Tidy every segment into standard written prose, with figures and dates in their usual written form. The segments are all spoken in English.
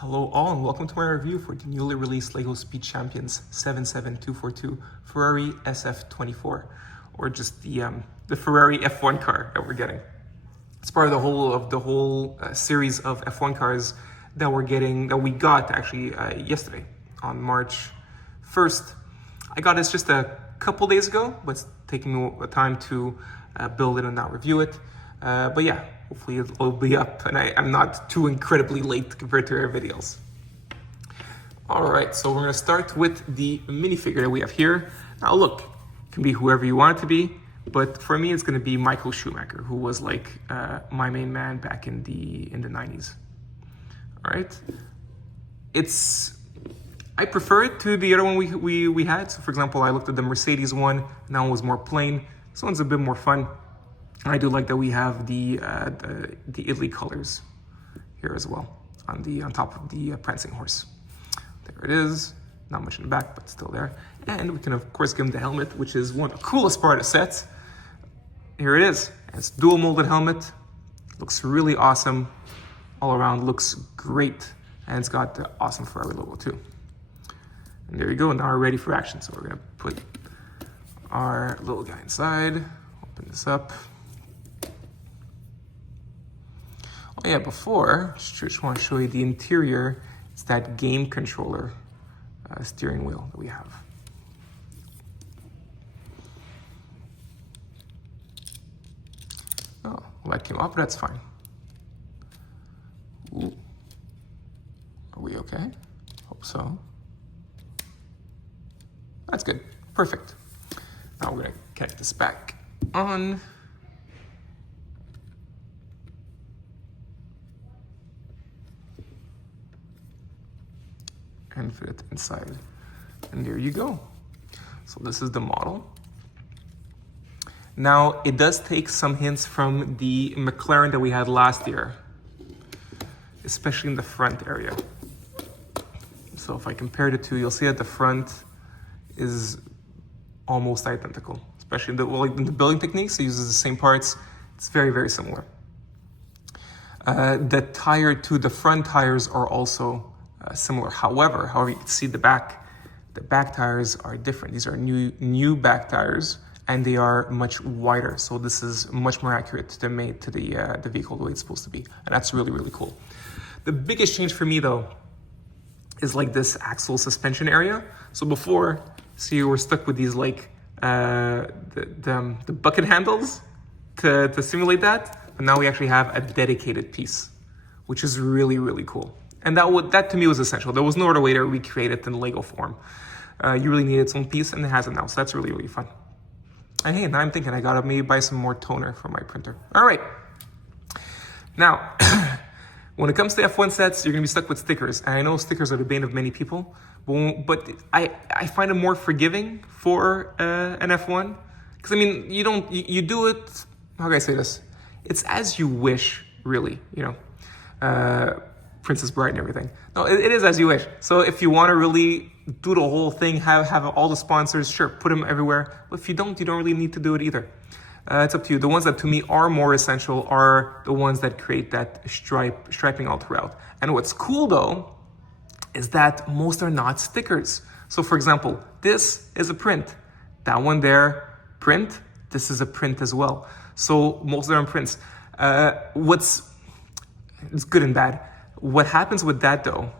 Hello all and welcome to my review for the newly released LEGO Speed Champions 77242 Ferrari SF-24, or just the Ferrari F1 car that we're getting. It's part of the whole series of F1 cars that we got actually yesterday on March 1st. I got this just a couple days ago, but it's taking me time to build it and not review it. But yeah, hopefully it'll be up and I'm not too incredibly late compared to our videos. All right, so we're gonna start with the minifigure that we have here. Now look, it can be whoever you want it to be, but for me it's gonna be Michael Schumacher, who was like my main man back in the 90s. All right, I prefer it to the other one we had. So for example, I looked at the Mercedes one, and that one was more plain. This one's a bit more fun. I do like that we have the Italy colors here as well on top of the prancing horse. There it is. Not much in the back, but still there. And we can of course give him the helmet, which is one of the coolest part of the set. Here it is. It's dual molded helmet. Looks really awesome. All around looks great, and it's got the awesome Ferrari logo too. And there you go. Now we're ready for action. So we're gonna put our little guy inside. Open this up. Oh yeah, before, just want to show you the interior. It's that game controller steering wheel that we have. Oh, well, that came up, that's fine. Ooh. Are we okay? Hope so. That's good, perfect. Now we're gonna connect this back on. And fit it inside. And there you go. So this is the model. Now it does take some hints from the McLaren that we had last year, especially in the front area. So if I compare the two, you'll see that the front is almost identical, especially in the building techniques. It uses the same parts. It's very, very similar. The front tires are also similar. However, you can see the back tires are different. These are new back tires, and they are much wider. So this is much more accurate to the vehicle the way it's supposed to be, and that's really, really cool. The biggest change for me though is like this axle suspension area. So before, you were stuck with these like the bucket handles to simulate that, but now we actually have a dedicated piece, which is really, really cool. And that to me was essential. There was no other way to recreate it in Lego form. You really needed its own piece, and it has it now. So that's really, really fun. And hey, now I'm thinking I gotta maybe buy some more toner for my printer. All right. Now, when it comes to F1 sets, you're gonna be stuck with stickers. And I know stickers are the bane of many people, but I find them more forgiving for an F1. Because I mean, you do it, how can I say this? It's as you wish, really, Princess Bride and everything. No, it is as you wish. So if you want to really do the whole thing, have all the sponsors, sure, put them everywhere. But if you don't really need to do it either. It's up to you. The ones that to me are more essential are the ones that create that striping all throughout. And what's cool though, is that most are not stickers. So for example, this is a print. That one there, print. This is a print as well. So most of them are prints. It's good and bad. What happens with that though,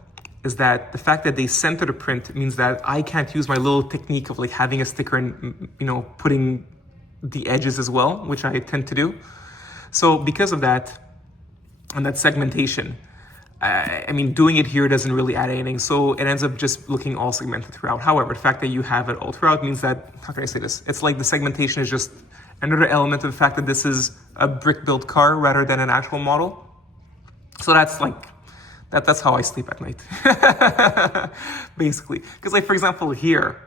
is that the fact that they center the print means that I can't use my little technique of like having a sticker and, putting the edges as well, which I tend to do. So because of that, and that segmentation, I mean, doing it here doesn't really add anything. So it ends up just looking all segmented throughout. However, the fact that you have it all throughout means that, how can I say this? It's like the segmentation is just another element of the fact that this is a brick-built car rather than an actual model. So that's how I sleep at night, basically. Because like, for example, here,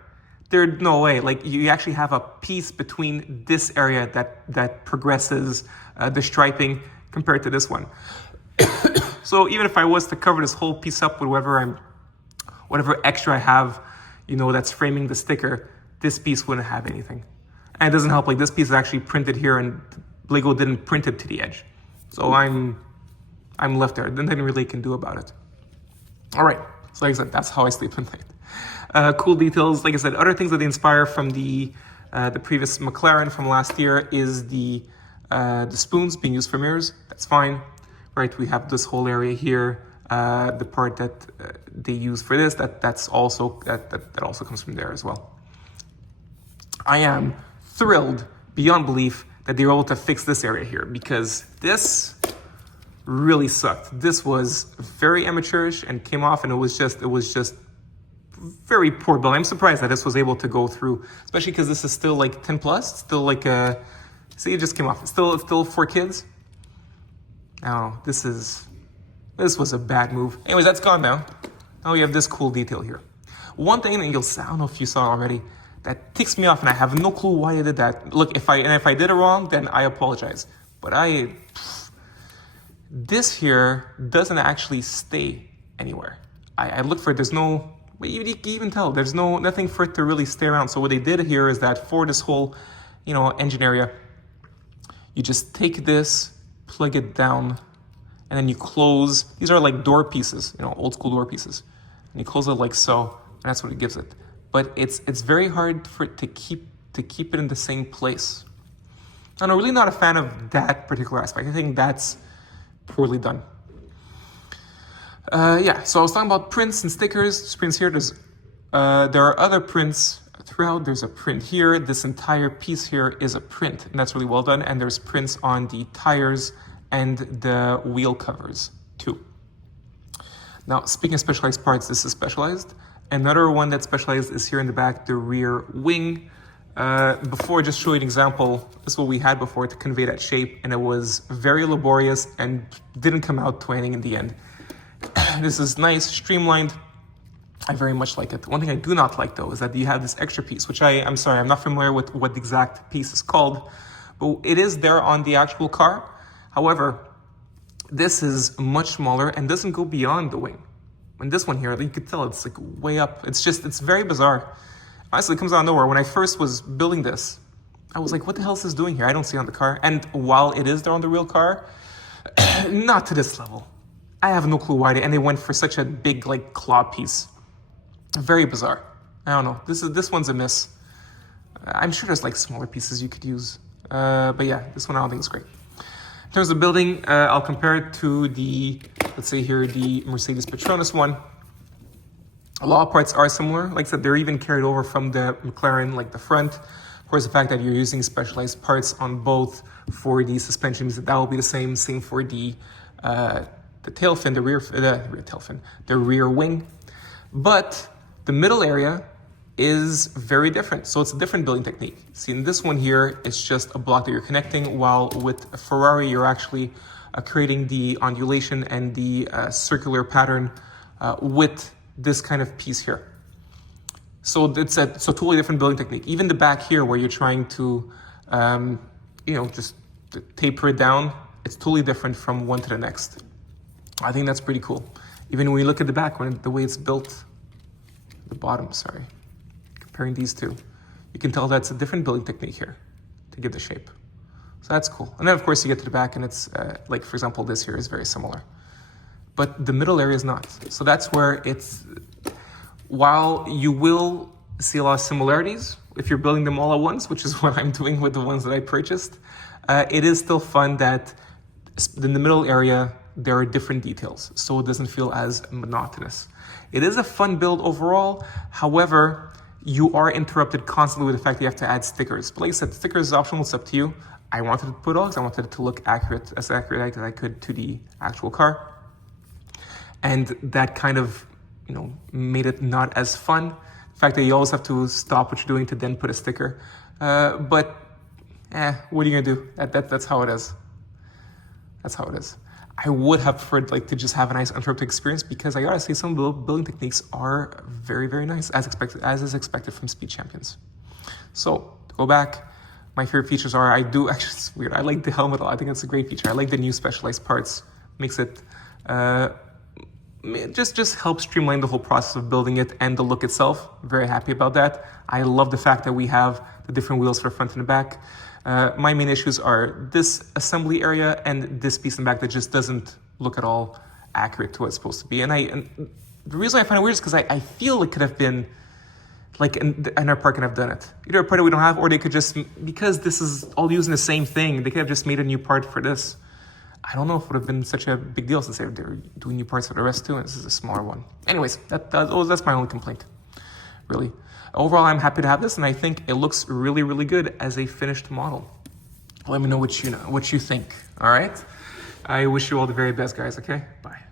there's no way, like you actually have a piece between this area that progresses the striping compared to this one. So even if I was to cover this whole piece up with whatever extra I have, that's framing the sticker, this piece wouldn't have anything. And it doesn't help, like this piece is actually printed here and Lego didn't print it to the edge. So I'm left there. There's nothing really can do about it. All right, so like I said, that's how I sleep at night. Cool details, like I said, other things that they inspire from the previous McLaren from last year is the spoons being used for mirrors. That's fine, right? We have this whole area here, the part that they use for this. That also comes from there as well. I am thrilled beyond belief that they were able to fix this area here, because this really sucked. This was very amateurish and came off, and it was just very poor build. I'm surprised that this was able to go through, especially because this is still like 10 plus, still like see, it just came off. It's still for kids. Oh, this was a bad move. Anyways, that's gone now. Now we have this cool detail here. One thing that I don't know if you saw already, that ticks me off, and I have no clue why I did that. Look, if I did it wrong, then I apologize. But this here doesn't actually stay anywhere. I looked for it. There's no, you can even tell there's nothing for it to really stay around. So what they did here is that for this whole, engine area, you just take this, plug it down, and then you close. These are like door pieces, old school door pieces, and you close it like so, and that's what it gives it. But it's very hard for it to keep it in the same place. And I'm really not a fan of that particular aspect. I think that's poorly done. So I was talking about prints and stickers. Prints here. There are other prints throughout. There's a print here. This entire piece here is a print, and that's really well done. And there's prints on the tires and the wheel covers too. Now, speaking of specialized parts, this is specialized. Another one that's specialized is here in the back, the rear wing. Before, just show you an example, this is what we had before to convey that shape, and it was very laborious and didn't come out to anything in the end. This is nice, streamlined. I very much like it. One thing I do not like, though, is that you have this extra piece, which I'm sorry, I'm not familiar with what the exact piece is called, but it is there on the actual car. However, this is much smaller and doesn't go beyond the wing. And this one here, you could tell it's like way up. It's very bizarre. Honestly, it comes out of nowhere. When I first was building this, I was like, what the hell is this doing here? I don't see it on the car. And while it is there on the real car, not to this level. I have no clue why they went for such a big like claw piece. Very bizarre. I don't know. This one's a miss. I'm sure there's like smaller pieces you could use. But yeah, this one I don't think is great. In terms of building, I'll compare it to let's say here, the Mercedes Petronas one. A lot of parts are similar. Like I said, they're even carried over from the McLaren, like the front. Of course, the fact that you're using specialized parts on both for the suspension means that will be the same. Same for the tail fin, the rear wing. But the middle area is very different. So it's a different building technique. See, in this one here, it's just a block that you're connecting, while with a Ferrari, you're actually creating the ondulation and the circular pattern with this kind of piece here. So it's a totally different building technique. Even the back here, where you're trying to, just taper it down, it's totally different from one to the next. I think that's pretty cool. Even when you look at the back, the way it's built, the bottom, sorry, comparing these two, you can tell that's a different building technique here to give the shape. So that's cool. And then of course you get to the back and it's like, for example, this here is very similar. But the middle area is not. So that's where while you will see a lot of similarities if you're building them all at once, which is what I'm doing with the ones that I purchased, it is still fun that in the middle area, there are different details, so it doesn't feel as monotonous. It is a fun build overall. However, you are interrupted constantly with the fact that you have to add stickers. But like I said, stickers is optional, it's up to you. I wanted to put all because I wanted it to look accurate as I could to the actual car. And that kind of, made it not as fun. The fact that you always have to stop what you're doing to then put a sticker. But what are you gonna do? That's how it is. That's how it is. I would have preferred to just have a nice uninterrupted experience, because I gotta say some building techniques are very, very nice, as is expected from speed champions. So to go back, my favorite features are, it's weird, I like the helmet a lot. I think it's a great feature. I like the new specialized parts. Makes it, just helps streamline the whole process of building it and the look itself. Very happy about that. I love the fact that we have the different wheels for front and the back. My main issues are this assembly area and this piece in the back that just doesn't look at all accurate to what it's supposed to be. And the reason I find it weird is because I feel it could have been like in our part could have done it. Either a part that we don't have, or they could just, because this is all using the same thing, they could have just made a new part for this. I don't know if it would have been such a big deal since they're doing new parts for the rest too, and this is a smaller one. Anyways, that's my only complaint, really. Overall, I'm happy to have this, and I think it looks really, really good as a finished model. Let me know what you think, all right? I wish you all the very best, guys, okay? Bye.